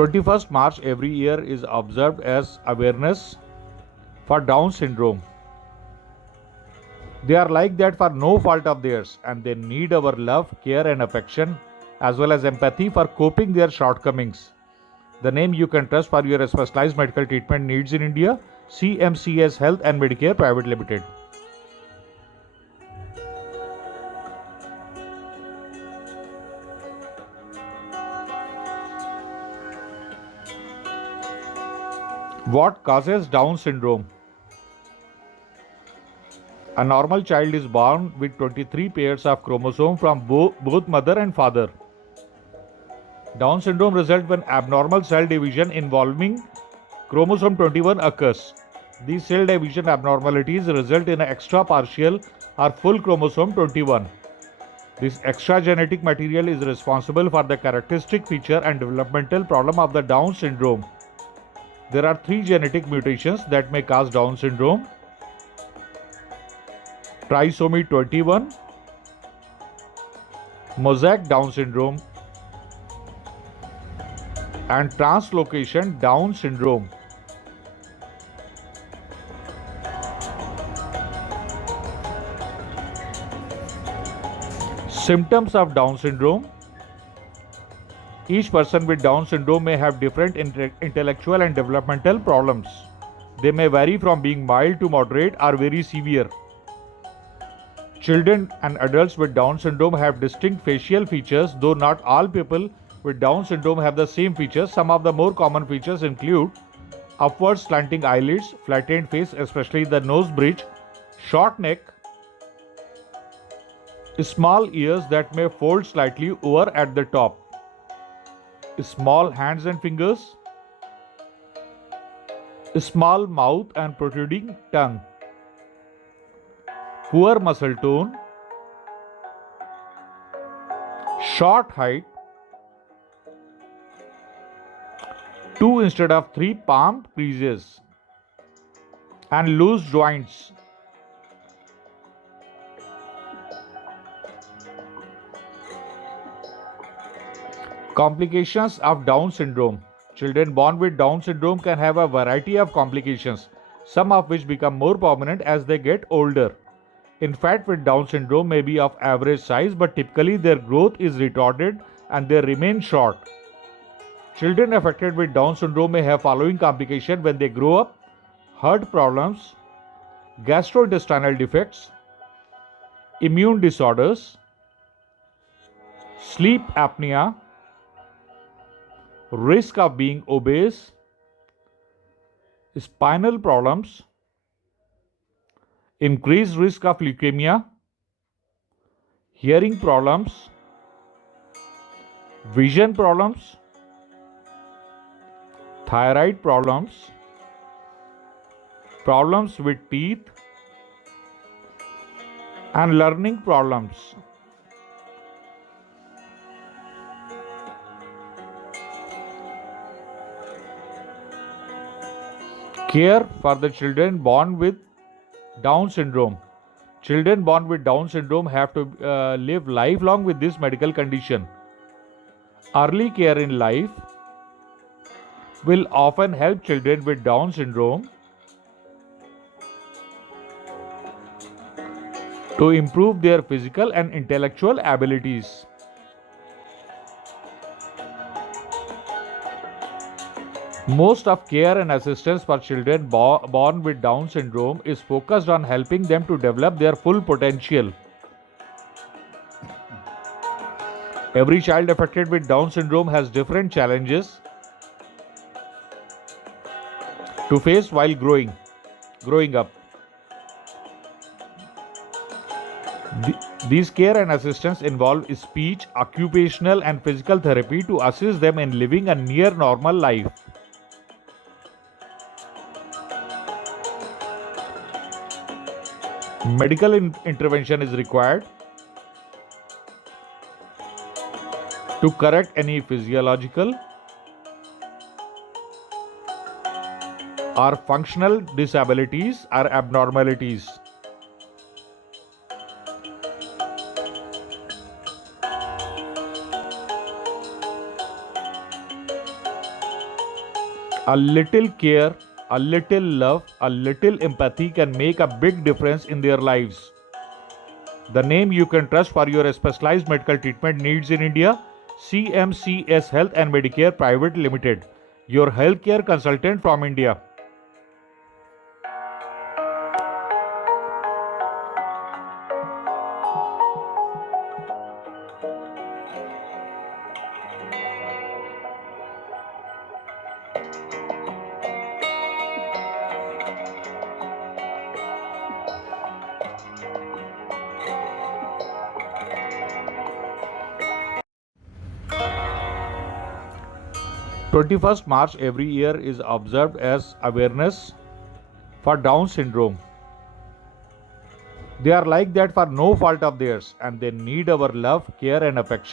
21st March every year is observed as awareness for Down syndrome. They are like that for no fault of theirs, and they need our love, care, and affection, as well as empathy for coping their shortcomings. The name you can trust for your specialized medical treatment needs in India: CMCS Health and Medicare Private Limited. What causes Down syndrome? A normal child is born with 23 pairs of chromosomes from both mother and father. Down syndrome results when abnormal cell division involving chromosome 21 occurs. These cell division abnormalities result in an extra partial or full chromosome 21. This extra genetic material is responsible for the characteristic feature and developmental problem of the Down syndrome. There are 3 genetic mutations that may cause Down syndrome: trisomy 21, mosaic Down syndrome, and translocation Down syndrome. Symptoms of Down syndrome. Each person with Down syndrome may have different intellectual and developmental problems. They may vary from being mild to moderate or very severe. Children and adults with Down syndrome have distinct facial features, though not all people with Down syndrome have the same features. Some of the more common features include upward slanting eyelids, flattened face, especially the nose bridge, short neck, small ears that may fold slightly over at the top, small hands and fingers, small mouth and protruding tongue, poor muscle tone, short height, 2 instead of 3 palm creases, and loose joints. Complications of Down syndrome. Children born with Down syndrome can have a variety of complications, some of which become more prominent as they get older. Infants with Down syndrome may be of average size, but typically their growth is retarded and they remain short. Children affected with Down syndrome may have following complications when they grow up: heart problems, gastrointestinal defects, immune disorders, sleep apnea, risk of being obese, spinal problems, increased risk of leukemia, hearing problems, vision problems, thyroid problems, problems with teeth, and learning problems. Care for the children born with Down syndrome. Children born with Down syndrome have to live lifelong with this medical condition. Early care in life will often help children with Down syndrome to improve their physical and intellectual abilities. Most of care and assistance for children born with Down syndrome is focused on helping them to develop their full potential. Every child affected with Down syndrome has different challenges to face while growing up. These care and assistance involve speech, occupational, and physical therapy to assist them in living a near normal life. Medical intervention is required to correct any physiological or functional disabilities or abnormalities. A little care, a little love, a little empathy can make a big difference in their lives. The name you can trust for your specialized medical treatment needs in India: CMCS Health and Medicare Private Limited, your healthcare consultant from India. 21st March every year is observed as awareness for Down syndrome. They are like that for no fault of theirs, and they need our love, care, and affection.